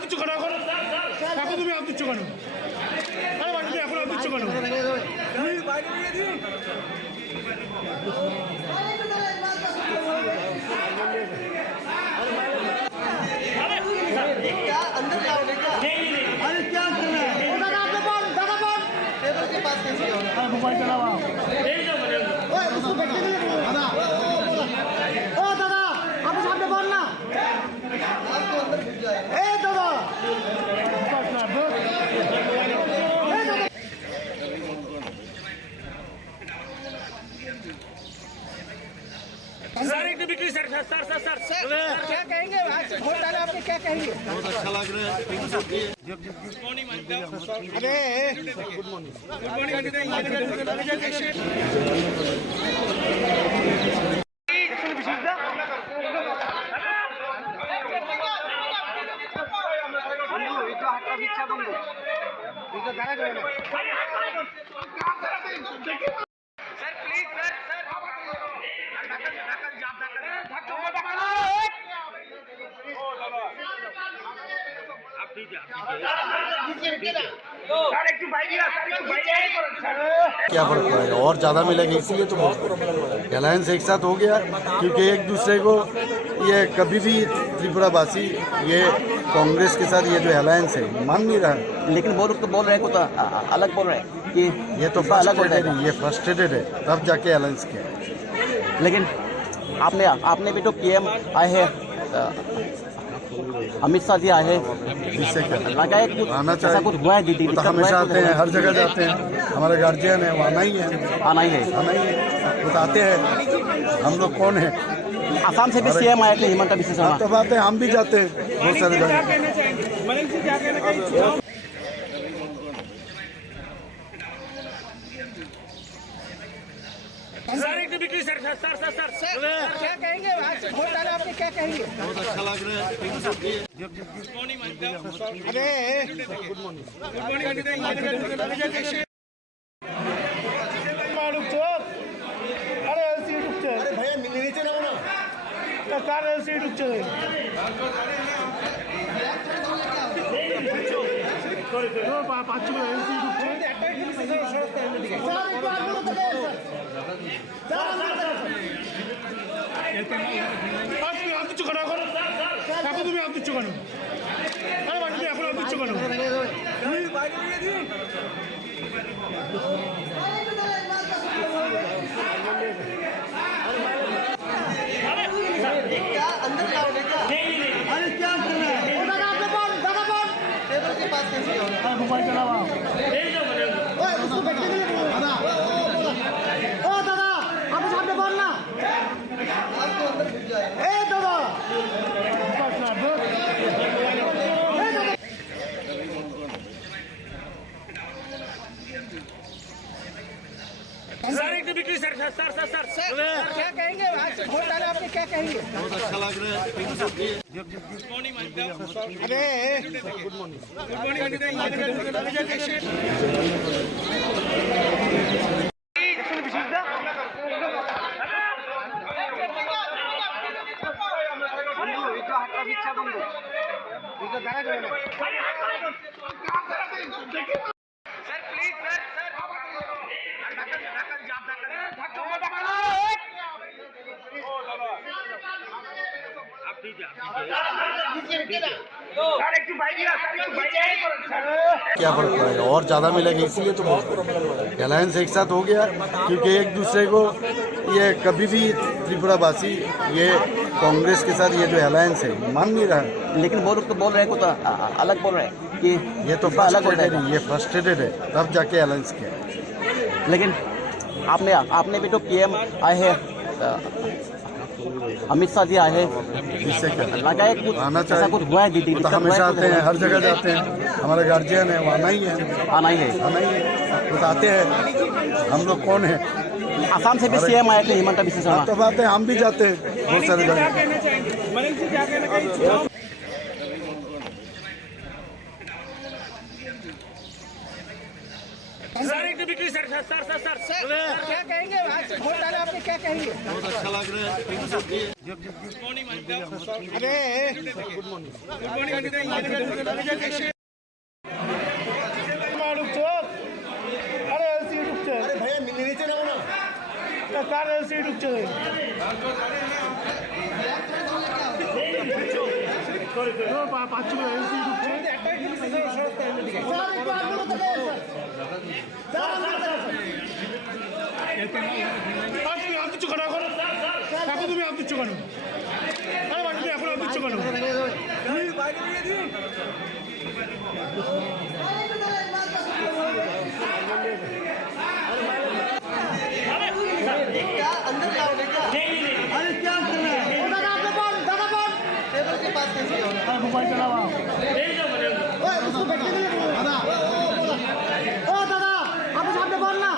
দিচ্ছ কেন এখন তুমি আপ দিচ্ছ কেন? আরে বাড়ি তুমি এখন আপ দিচ্ছ কেন? मोबाइल चलाओ दादा आप सामने बोलना दादा सर एक बिक्री सर क्या कहेंगे आज वोट डाले आपने क्या कहेंगे? बहुत अच्छा लग रहा है। अरे गुड मॉर्निंग क्या फर्क पड़ेगा और ज़्यादा मिलेगा, इसीलिए तो अलायंस एक साथ हो गया। क्योंकि एक दूसरे को ये कभी भी त्रिपुरावासी ये कांग्रेस के साथ ये जो अलायंस है मान नहीं रहा। लेकिन वो लोग तो बोल रहे हैं कुछ अलग बोल रहे हैं कि ये तो फ्रस्ट्रेटेड है, ये फ्रस्ट्रेटेड है तब जाके अलायंस किया। लेकिन आपने भी तो पीएम आए हैं, अमित शाह जी आए हैं, जिससे क्या लगा है कुछ आना ऐसा चाहिए। कुछ हुआ है दीदी? तो हमेशा आते हैं, हर जगह जाते हैं, हमारे गार्जियन है, वो आना ही है, आना ही है। बताते हैं हम लोग कौन है। आसाम से भी सीएम आए थे, हिमंता बिस्वा शर्मा। तो बात है, हम भी जाते हैं बहुत सारे जगह। सर एक बिक्री सर क्या कहेंगे आज वोट डाले आपने क्या कहेंगे? बहुत अच्छा लग रहा है। अरे अरे एलसी ढुकছে अरे भैया नीचे नाओ ना कार एलसी ढुकছে পাঁচ এলসি ঢুকছে আপ দিচ্ছ কেন এখন তুমি আপ দিচ্ছ কেন? আরে বাড়ি তুমি এখন আপ দিচ্ছ কেন? मोबाइल चलाओ दादा आप सामने बोलना दादा सर एक बिक्री सर क्या कहेंगे आज वोट डाले आपने क्या कहेंगे? बहुत अच्छा लग रहा है। अरे क्या फर्क पड़ेगा और ज़्यादा मिलेगा, इसीलिए तो अलायंस एक साथ हो गया। क्योंकि एक दूसरे को ये कभी भी त्रिपुरावासी ये कांग्रेस के साथ ये जो अलायंस है मान नहीं रहा। लेकिन वो लोग तो बोल रहे हैं कुछ अलग बोल रहे हैं कि ये तो फ्रस्ट्रेटेड है, ये फ्रस्ट्रेटेड है तब जाके अलायंस किया। लेकिन आपने भी तो पीएम आए हैं, अमित शाह जी आए हैं, जिससे क्या लगा है कुछ आना ऐसा चाहिए। कुछ हुआ है दीदी? तो हमेशा आते हैं, हर जगह जाते हैं, हमारे गार्जियन है, वो आना ही है, आना ही है। बताते हैं हम लोग कौन है। आसाम से भी सीएम आए थे, हिमंता बिस्वा शर्मा। तो बात है, हम भी जाते हैं बहुत सारे जगह। सर एक बिक्री सर क्या कहेंगे आज वोट डाला आपने, क्या कहेंगे? बहुत अच्छा लग रहा है। अरे एलसी ढुकছে আরে ভাই নিচে নাও না কার এলসি ঢুকছে পাঁচশো এলসি ঢুকছে তুমি আপ দিচ্ছ কেন এখন তুমি আপ দিচ্ছ কেন আরে ভাই তুমি এখন আপ দিচ্ছ কেন मोबाइल चलावा उसको बैठने के लिए दादा ओ दादा आप सामने बोलना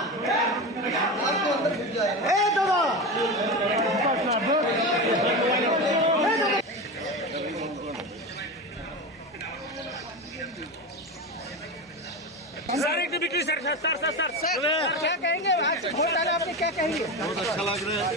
आपको अंदर घुस जाए ए दादा सर एक बिक्री सर क्या कहेंगे आज वोट डाला आपने, क्या कहेंगे? बहुत अच्छा लग रहा है।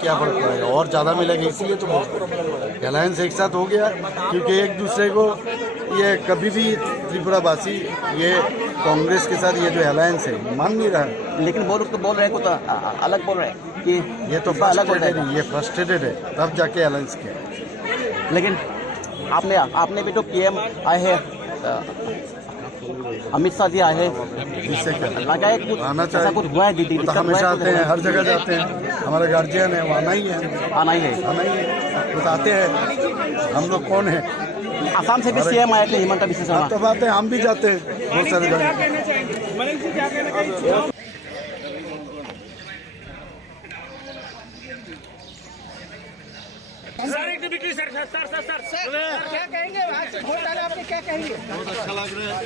क्या फर्क पड़ेगा, और ज्यादा मिलेगा इसलिए तो अलायंस एक साथ हो गया, क्योंकि एक दूसरे को ये कभी भी त्रिपुरावासी ये कांग्रेस के साथ ये जो अलायंस है मान नहीं रहा। लेकिन वो लोग तो बोल रहे हैं कुछ अलग बोल रहे हैं कि ये तो अलग बोल रहे फ्रस्ट्रेटेड है, ये फ्रस्ट्रेटेड है, तब जाके अलायंस किया। लेकिन आपने भी तो पीएम आए हैं, अमित शाह जी आए हैं, जिससे क्या लगा है कुछ आना ऐसा चाहिए। कुछ हुआ है दीदी? तो हमेशा आते हैं, हर जगह जाते हैं, हमारे गार्जियन है, वो आना ही है, आना ही है। आना ही है, बताते हैं हम लोग कौन है। आसाम से भी सीएम आए थे, हिमंता बिस्वा शर्मा। तो बात है, हम भी जाते हैं बहुत सारे जगह। सर एक बिक्री सर क्या कहेंगे आज वोट डाला आपने, क्या कहेंगे? बहुत अच्छा लग रहा है।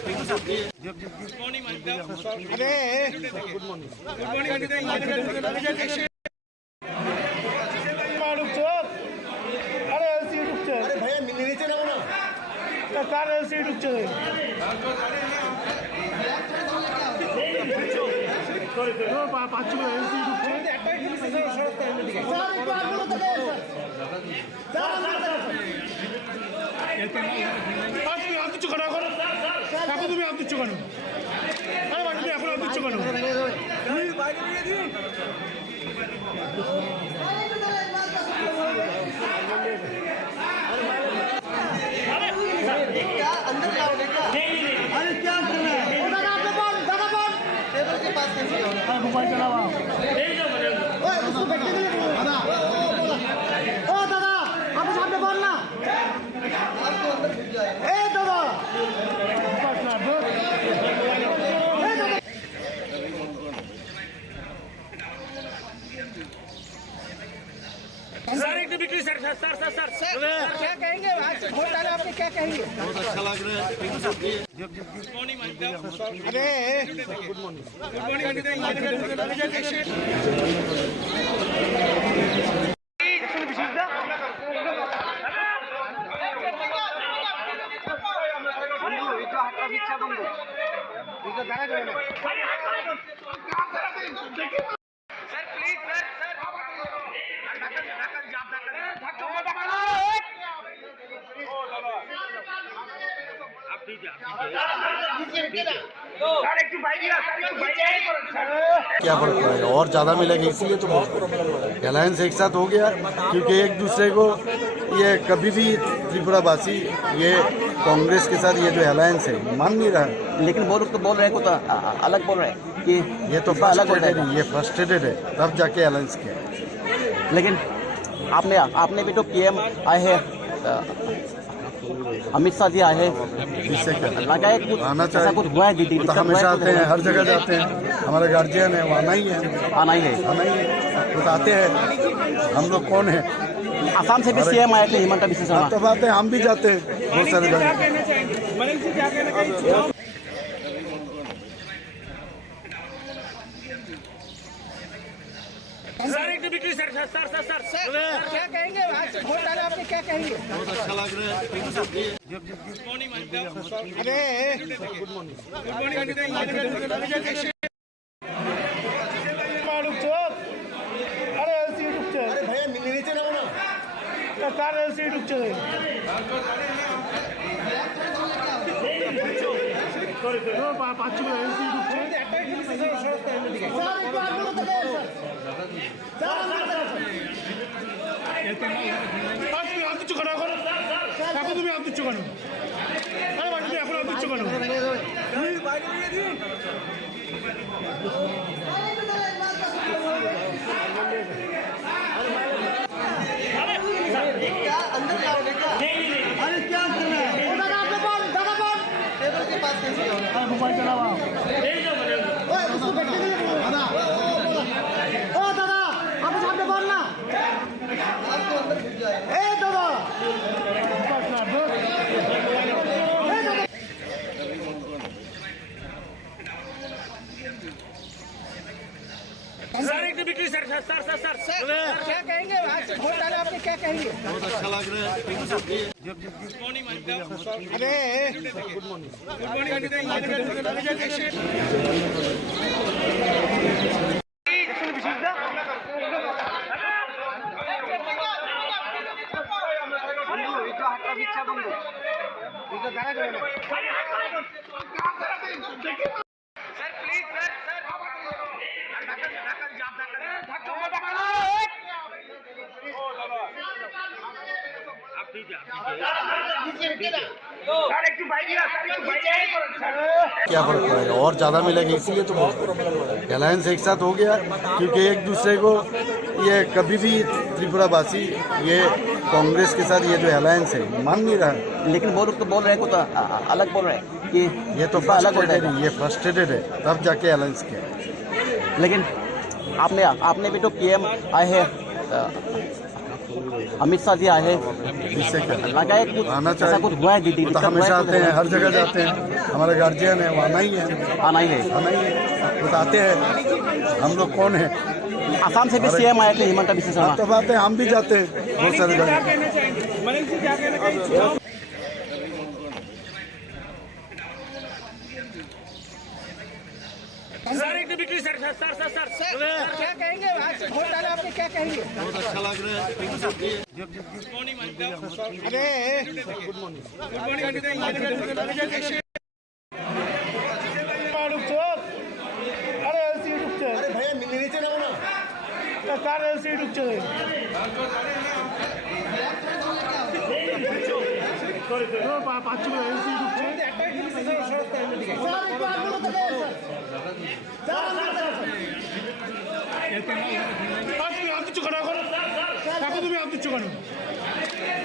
अरे एलसी ढुकছে আরে ভাই নিচে নাও না কার এলসি ঢুকছে পাঁচশো এলসি ঢুকছে তুমি আপ দিচ্ছ কেন এখন তুমি আপ দিচ্ছ কেন আরে ভাই তুমি এখন আপ দিচ্ছ কেন मोबाइल चलावा उसको बैठने के लिए दादा ओ दादा आप सामने बोलना आपको अंदर घुस जाए ए दादा सर एक बिक्री सर क्या कहेंगे आज वोट डाला आपने, क्या कहेंगे? बहुत अच्छा लग रहा है। क्या फर्क पड़ेगा, और ज्यादा मिलेगा इसलिए तो अलायंस एक साथ हो गया, क्योंकि एक दूसरे को ये कभी भी त्रिपुरावासी ये कांग्रेस के साथ ये जो अलायंस है मान नहीं रहा। लेकिन वो लोग तो बोल रहे हैं कुछ अलग बोल रहे हैं कि ये तो अलग बोल रहे फ्रस्ट्रेटेड हैं। है, ये फ्रस्ट्रेटेड है, तब जाके अलायंस किया। लेकिन आपने भी तो पीएम आए हैं, अमित शाह जी आए हैं, इससे क्या लगा है कुछ आना ऐसा चाहिए। कुछ हुआ है दीदी? वो तो हमेशा आते हैं, हर जगह जाते हैं, हमारे गार्जियन है, वो आना ही है, आना ही है। आना ही है, वो तो आते हैं। हम लोग कौन है? आसाम से भी सीएम आए थे, हिमंता बिस्वा शर्मा। तो बात है, हम भी जाते हैं बहुत सारे जगह। मनीष जी क्या कहना चाहिए? सर एक बिक्री सर क्या कहेंगे आज वोट डाला आपने, क्या कहेंगे? बहुत अच्छा लग रहा है। अरे एलसी डुबছে अरे भैया नीचे नामो ना কার এলসি ডুবছে পাচ্ছি এলসি ডুবছে হাত দিচ্ছ কেন এখন? এখন তুমি হাত দিচ্ছ কেন? আরে বাড়ি এখন হাত দিচ্ছ কেন? अरे क्या कर रहा है? दादा टेबल के पास कैसे हो? मोबाइल चलावा ओए उसको बैठने के लिए दादा ओ दादा आप सामने बोलना आपको अंदर घुस जाएगा ए दादा सर एक बिक्री सर क्या कहेंगे आज वोट डाला आपने, क्या कहेंगे? बहुत अच्छा लग रहा है। क्या फर्क पड़ेगा, और ज्यादा मिलेगा इसलिए तो अलायंस एक साथ हो गया, क्योंकि एक दूसरे को ये कभी भी त्रिपुरावासी ये कांग्रेस के साथ ये जो अलायंस है मान नहीं रहा है। लेकिन वो लोग तो बोल रहे हैं कुछ अलग बोल रहे हैं कि ये तो अलग हो फ्रस्ट्रेटेड जाएगा। है, ये फ्रस्ट्रेटेड है, तब जाके अलायंस किया। लेकिन आपने भी तो पीएम आए हैं, अमित शाह जी आए हैं, इससे क्या लगा है कुछ आना ऐसा चाहिए। कुछ हुआ है दीदी? वो तो हमेशा आते हैं, हर जगह जाते हैं, हमारे गार्जियन है, वो आना ही है, आना ही है। आना ही है, वो तो आते हैं। हम लोग कौन है? आसाम से भी सीएम आए थे, हिमंता बिस्वा शर्मा। तो बात है, हम भी जाते हैं बहुत सारे जगह। कहना चाहिए मनीष जी क्या कहना चाहिए? सर एक बिक्री सर क्या कहेंगे आज वोट डाला आपने, क्या कहेंगे? बहुत अच्छा लग रहा है। अरे एलसी डुबছে अरे भैया नीचे नामो ना কার এলসি ডুবছে পাচ্ছি এলসি ডুবছে হাত দিচ্ছ কেন এখন? এখন তুমি হাত দিচ্ছ কেন?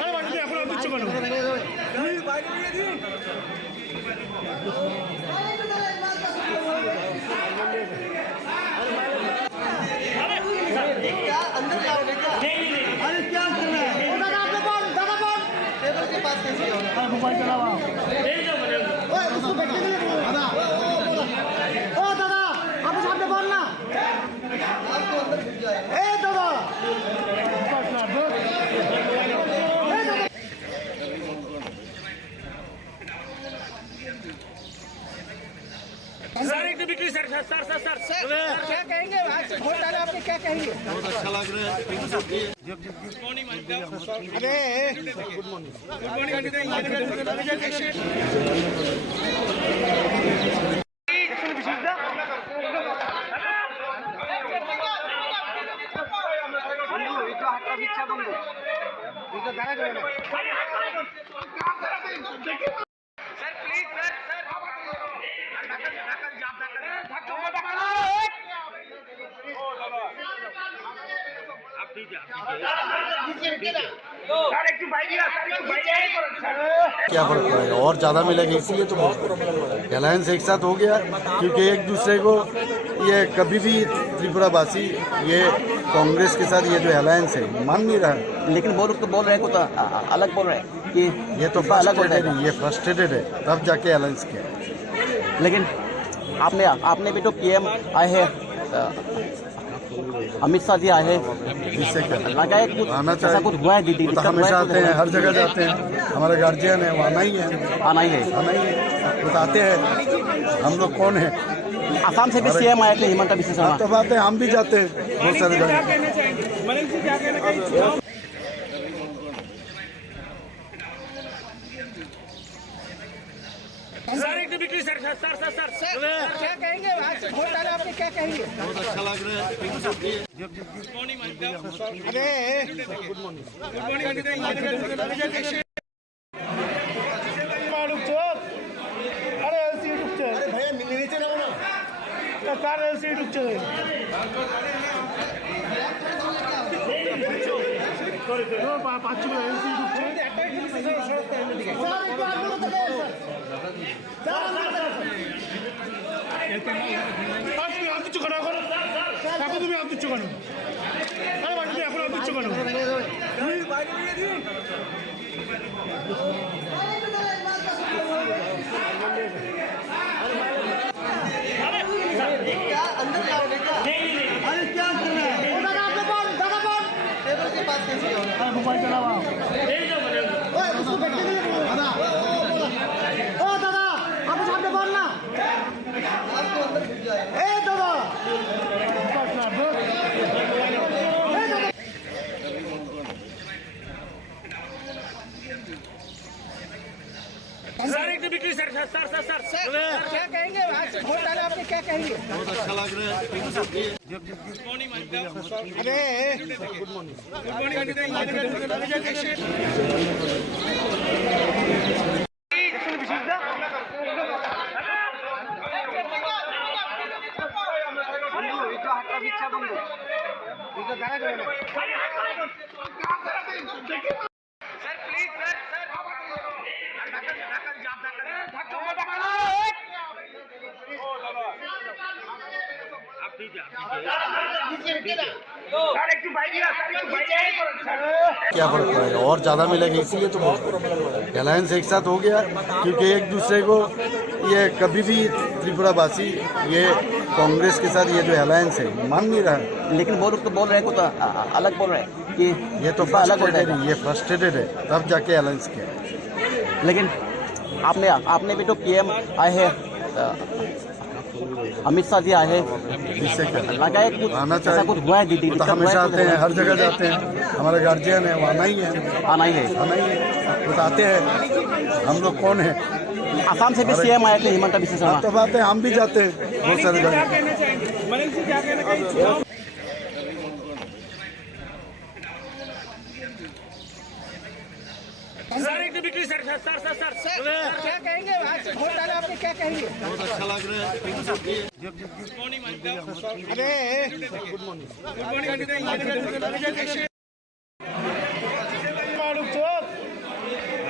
আরে বাড়ি এখন হাত দিচ্ছ কেন? अरे क्या कर रहा है? दादा टेबल के पास कैसे हो? मोबाइल चलावा ओए उसको बैठने के लिए दादा ओ दादा आप सामने बोलना आपको अंदर घुस जाएगा ए दादा सर एक बिक्री सर क्या कहेंगे आज वोट डाला आपने, क्या कहेंगे? बहुत अच्छा लग रहा है। क्या फर्क पड़ेगा, और ज्यादा मिलेगा इसीलिए तो अलायंस एक साथ हो गया, क्योंकि एक दूसरे को ये कभी भी त्रिपुरावासी ये कांग्रेस के साथ ये जो अलायंस है मान नहीं रहा। लेकिन वो लोग तो बोल रहे हैं कुछ अलग बोल रहे हैं कि ये तो अलग हो फ्रस्ट्रेटेड जाएगा। है, ये फ्रस्ट्रेटेड है, तब जाके अलायंस किया। लेकिन आपने भी तो पीएम आए हैं, अमित शाह जी आए हैं, जिससे क्या लगा है कुछ आना ऐसा चाहिए। कुछ हुआ है दीदी? वो तो हमेशा आते हैं, हर जगह जाते हैं, हमारे गार्जियन है, वो आना ही है, आना ही है। आना ही है, बताते हैं हम लोग कौन है। आसाम से भी सीएम आए थे, हिमंता बिस्वा शर्मा। तो बात है, हम भी जाते हैं बहुत सारे जगह। क्या कहेंगे आज वोट डाला आपने, क्या कहेंगे? बहुत अच्छा लग रहा है। अरे ऐसे ही रुक जाए, भैया नीचे रहो ना। कार ऐसे ही रुक जाए। पाँच ऐसे ही रुक जाए। आप কিছু করা করো, কাকু তুমি आप কিছু করো, আরে বাড়িতে এখন आप কিছু করো। अरे क्या कर रहे हैं? दादा टेबल के पास कैसे हो? মোবাইল চালাও। ओए, उसको बैठने के लिए बोलो। दादा ओ दादा, आप सामने बोलना। आपको अंदर घुस जाएगा। ए दादा, क्या कहेंगे आज वोट डाला आपने, क्या कहेंगे? बहुत अच्छा लग रहा है। क्या फर्क पड़ेगा, और ज्यादा मिलेगा इसीलिए तो अलायंस एक साथ हो गया, क्योंकि एक दूसरे को ये कभी भी त्रिपुरावासी ये कांग्रेस के साथ ये जो अलायंस है मान नहीं रहा। लेकिन वो लोग तो बोल रहे हैं कुछ अलग बोल रहे हैं कि ये तो अलग हो फ्रस्ट्रेटेड जाएगा। है, ये फ्रस्ट्रेटेड है, तब जाके अलायंस किया। लेकिन आपने भी तो पीएम आए हैं, अमित शाह जी आए हैं, जिससे क्या लगा है कुछ आना ऐसा चाहिए। कुछ हुआ है दीदी? वो तो हमेशा आते हैं, हर जगह जाते हैं, हमारे गार्जियन है, वो आना ही है, आना ही है। आना ही है, बताते हैं हम लोग कौन है। आसाम से भी सीएम आए थे, हिमंता बिस्वा शर्मा। तो बात है, हम भी जाते हैं बहुत सारे जगह। क्या कहेंगे आज वोट डाला आपने, क्या कहेंगे? बहुत अच्छा लग रहा है।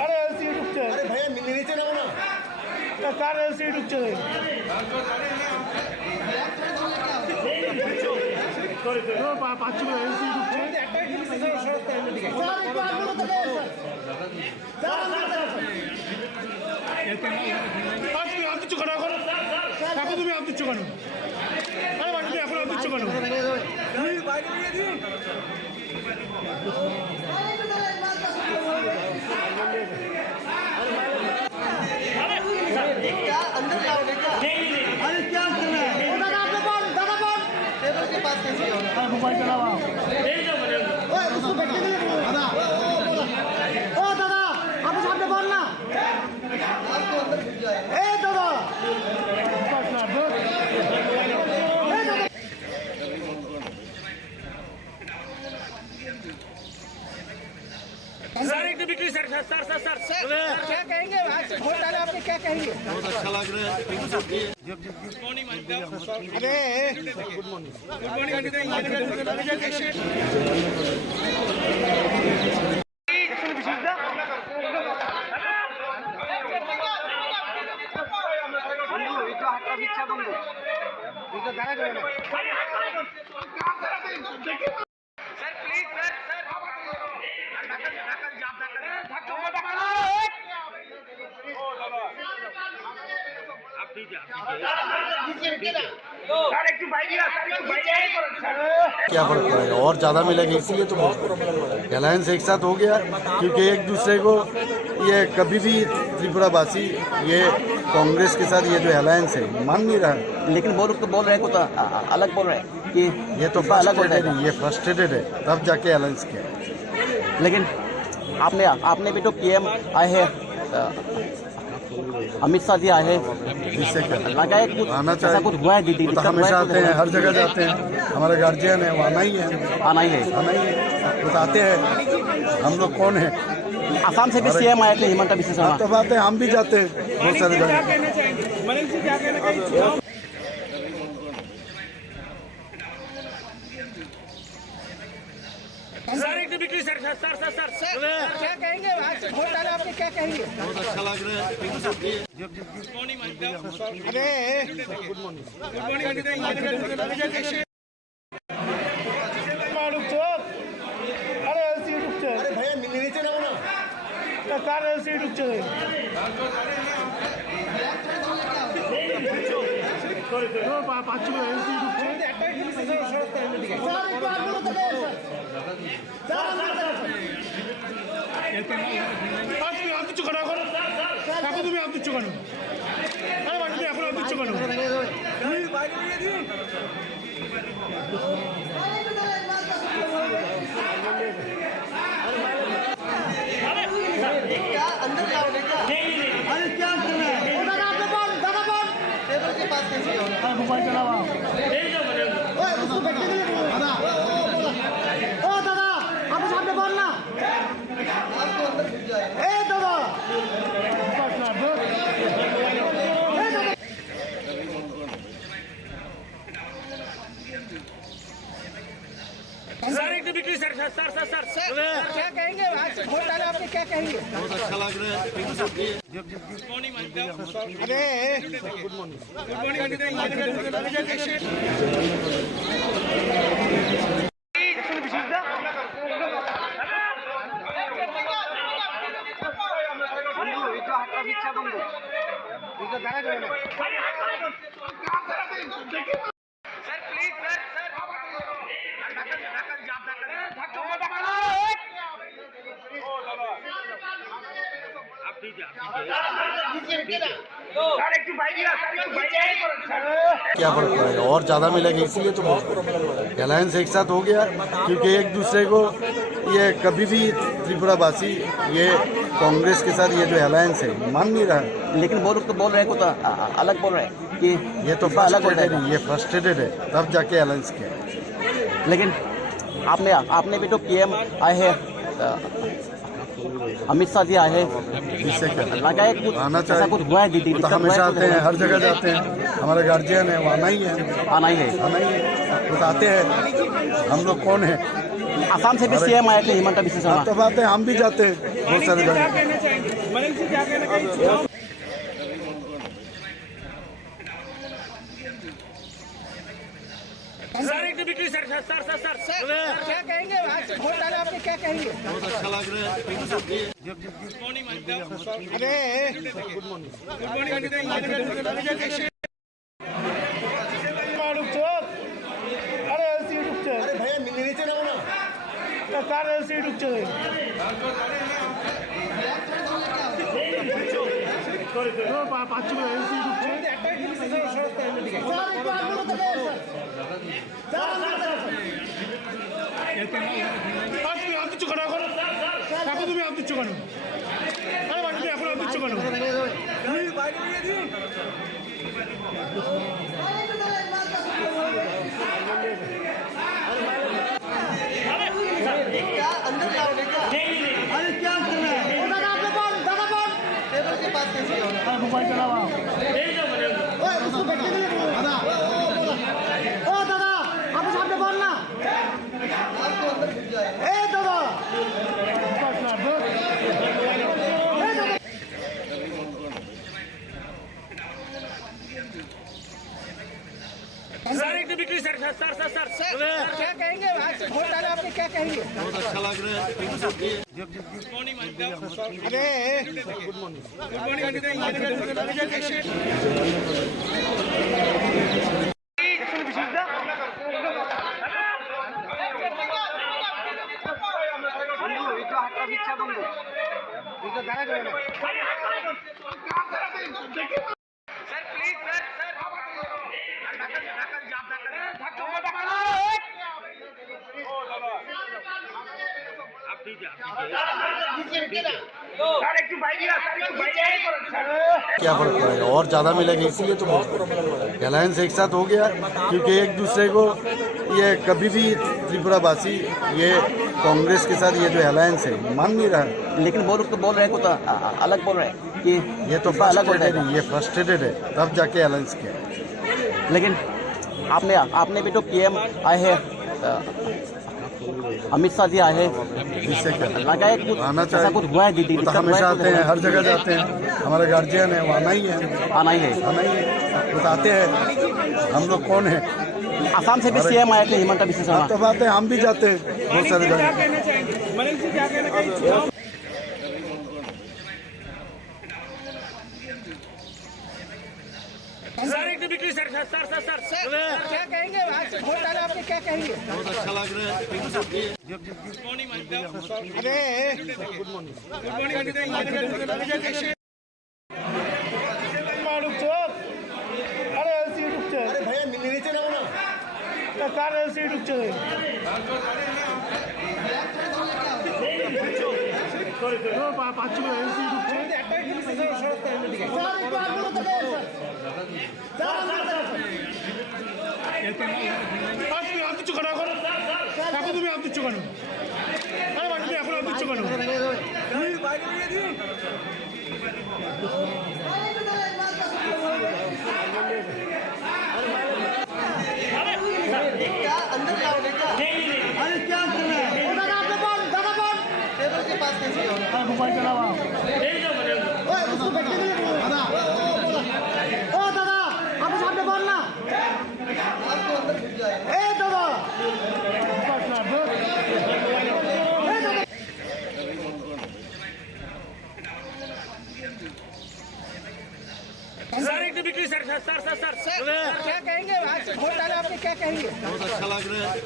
अरे ऐसे ही रुक जाए, अरे भैया नीचे रहो ना। कार ऐसे ही रुक जाए। पाँच ऐसे ही रुक जाए। आप কিছু করা করো, কাকু তুমি आप কিছু করো, আরে বাড়িতে এখন आप কিছু করো। अंदर जाओगे क्या? अरे क्या कर रहे हैं? दादा टेबल के पास कैसे हो? মোবাইল চালাও। ओए, उसको बैठने के लिए बोलो। दादा ओ दादा, आप सामने बोलना। आपको अंदर घुस जाएगा। ए दादा, क्या कहेंगे आज वोट डाला आपने, क्या कहेंगे? बहुत अच्छा लग रहा है। क्या फर्क पड़ेगा, और ज़्यादा मिलेगा इसीलिए तो अलायंस एक साथ हो गया, क्योंकि एक दूसरे को ये कभी भी त्रिपुरावासी ये कांग्रेस के साथ ये जो अलायंस है मान नहीं रहा। लेकिन वो लोग तो बोल रहे हैं कुछ अलग बोल रहे हैं कि ये तो अलग हो फ्रस्ट्रेटेड जाएगा। है, ये फ्रस्ट्रेटेड है, तब जाके अलायंस किया। लेकिन आपने भी तो पीएम आए हैं, अमित शाह जी आए हैं, जिससे क्या लगा है कुछ आना ऐसा चाहिए। कुछ हुआ है दीदी? वो तो हमेशा आते हैं, हर जगह जाते हैं, हमारे गार्जियन है, वो आना ही है, आना ही है। आना ही है, बताते हैं हम लोग कौन है। आसाम से भी सीएम आए थे, हिमंता बिस्वा शर्मा। तो बात है, हम भी जाते हैं बहुत सारे जगह। सर एक बिक्री सर क्या कहेंगे आज वोट डाला आपने, क्या कहेंगे? बहुत अच्छा लग रहा है। अरे ऐसी रुक अरे भैया नीचे ना ना कार ऐसी रुक चले पाँच ऐसी रुक आप কিছু করা করো কাকু তুমি आप কিছু করো আরে বাড়িতে এখন आप কিছু করো अंदर जाओगे क्या? अरे क्या कर रहे हैं? दादा आपने दादा टेबल के पास कैसे होगा? मोबाइल चलावा ओए उसको बैठने के लिए बोलो। दादा ओ दादा आपके सामने बोलना, आपको अंदर घुस जाएगा। ए दादा सर एक बिक्री सर क्या कहेंगे आज वोट डाला आपने, क्या कहेंगे? बहुत अच्छा लग रहा है। क्या फर्क पड़ेगा, और ज़्यादा मिलेगा इसीलिए तो अलायंस एक साथ हो गया, क्योंकि एक दूसरे को ये कभी भी त्रिपुरावासी ये कांग्रेस के साथ ये जो अलायंस है मान नहीं रहा। लेकिन वो लोग तो बोल रहे हैं कुछ अलग बोल रहे हैं कि ये तो अलग हो फ्रस्ट्रेटेड जाएगा। है, ये फ्रस्ट्रेटेड है, तब जाके अलायंस किया। लेकिन आपने भी तो पीएम आए हैं, अमित शाह जी आए हैं, जिससे क्या लगा है कुछ आना ऐसा चाहिए। कुछ हुआ है दीदी? वो तो हमेशा आते हैं, हर जगह जाते हैं, हमारे गार्जियन है, वो आना ही है, आना ही है। आना ही है, बताते हैं हम लोग कौन है। आसाम से भी सीएम आए थे, हिमंता बिस्वा शर्मा। तो बात है, हम भी जाते हैं बहुत सारे जगह। सर एक बिक्री सर क्या कहेंगे आज वोट डाला आपने, क्या कहेंगे? बहुत अच्छा लग रहा है। अरे ऐसी रुक अरे भैया नीचे ना ना कार ऐसी रुक चले पाँच ऐसी आप কিছু করা করো কাকু তুমি आप কিছু করো আরে বাড়িতে এখন आप কিছু করো अंदर जाओगे क्या? अरे क्या कर रहे हैं? दादा आपने टेबल के पास कैसे होगा? मोबाइल चलावा ओए उसको बैठने के लिए बोलो। दादा ओ दादा आपके सामने बोलना, आपको अंदर घुस जाएगा। ए दादा सर एक बिक्री सर क्या कहेंगे आज वोट डाला आपने, क्या कहेंगे? बहुत अच्छा लग रहा है। क्या फर्क पड़ेगा, और ज्यादा मिलेगा इसीलिए तो अलायंस एक साथ हो गया, क्योंकि एक दूसरे को ये कभी भी त्रिपुरावासी ये कांग्रेस के साथ ये जो अलायंस है मान नहीं रहा। लेकिन वो लोग तो बोल रहे हैं कुछ अलग बोल रहे हैं कि ये तो अलग हो फ्रस्ट्रेटेड जाएगा। है, ये फ्रस्ट्रेटेड है, तब जाके अलायंस किया। लेकिन आपने भी तो पीएम आए हैं, अमित शाह जी आए हैं, जिससे क्या लगा है कुछ आना ऐसा चाहिए। कुछ हुआ है दीदी? वो तो हमेशा आते हैं, हर जगह जाते हैं, हमारे गार्जियन है, वो आना ही है, आना ही है। आना ही है, बताते हैं हम लोग कौन है। आसाम से भी सीएम आए थे, हिमंता बिस्वा शर्मा। तो बात है, हम भी जाते हैं बहुत सारे जगह। सर एक बिक्री सर क्या कहेंगे आज वोट डाला आपने, क्या कहेंगे? बहुत अच्छा लग रहा है। भैया नीचे रहो ना, कार ऐसे ढुकছে आप কিছু কেন এখন কাকু তুমি আপ দিচ্ছ কেন? আরে ভাই তুমি এখন আপ দিচ্ছ কেন? अरे क्या कर रहे हैं? दादा आपने दादा टेबल के पास कैसे हो? মোবাইল চালাও। ओए उसको बैठने के लिए दादा ओ दादा आपके सामने बोलना, आपको अंदर घुस जाएगा। ए दादा सर एक बिक्री सर क्या कहेंगे आज वोट डाला आपने, क्या कहेंगे? बहुत अच्छा लग रहा है।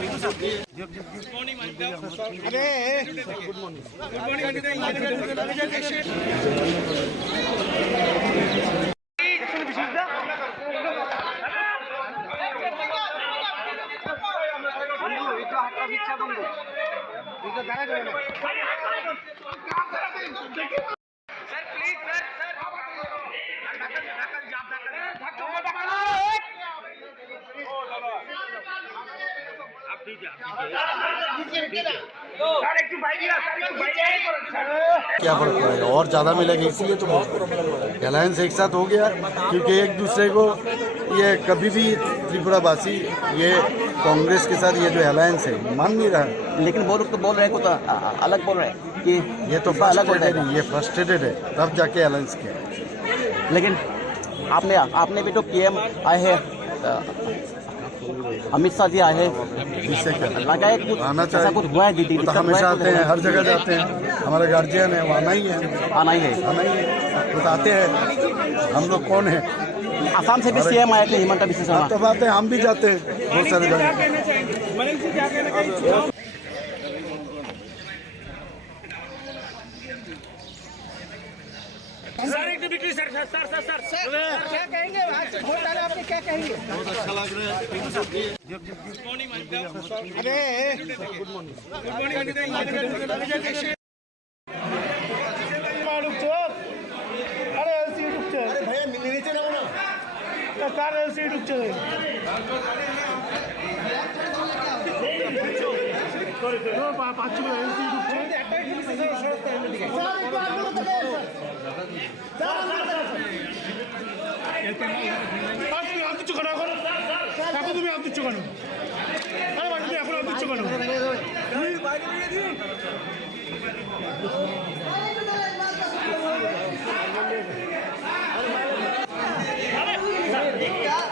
क्या फर्क पड़ेगा, और ज्यादा मिलेगा इसीलिए तो अलायंस एक साथ हो गया, क्योंकि एक दूसरे को ये कभी भी त्रिपुरावासी ये कांग्रेस के साथ ये जो अलायंस है मान नहीं रहा। लेकिन वो लोग तो बोल रहे हैं कुछ अलग बोल रहे हैं कि ये तो अलग हो फ्रस्ट्रेटेड जाएगा। है, ये फ्रस्ट्रेटेड है, तब जाके अलायंस किया। लेकिन आपने भी तो पीएम आए हैं, अमित शाह जी आए हैं, जिससे क्या लगा है कुछ आना ऐसा चाहिए। कुछ हुआ है दीदी? वो तो हमेशा आते हैं, हर जगह जाते हैं, हमारे गार्जियन है, वो आना ही है, आना ही है। आना ही है, बताते हैं हम लोग कौन है। आसाम से भी सीएम आए थे, हिमंता बिस्वा शर्मा। तो बात है, हम भी जाते हैं बहुत सारे जगह। सर एक बिक्री सर क्या कहेंगे आज वोट डाला आपने, क्या कहेंगे? बहुत अच्छा लग रहा है। আরে এসি ঢুকছে। আরে ভাইয়া নীচে নাও না, কার এসি ঢুকছে। পাচ্ছি এসি ঢুকছে। आप কিছু কেন এখন কাকু তুমি আপ দিচ্ছ কেন? আরে ভাই তুমি এখন আপ দিচ্ছ কেন?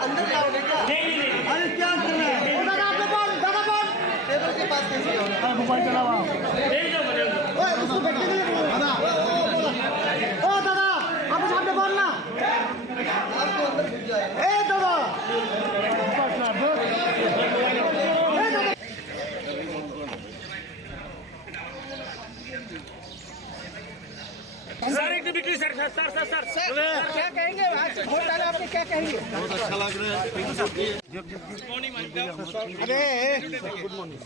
अंदर क्या? अरे क्या मोबाइल चलावा ओए उसको बैठने के लिए बोलो दादा ओ दादा आप सामने बोलना ए दादा सर एक बिक्री सर क्या कहेंगे आज वोट डाला आपने क्या कहेंगे बहुत अच्छा लग रहा है अरे गुड मॉर्निंग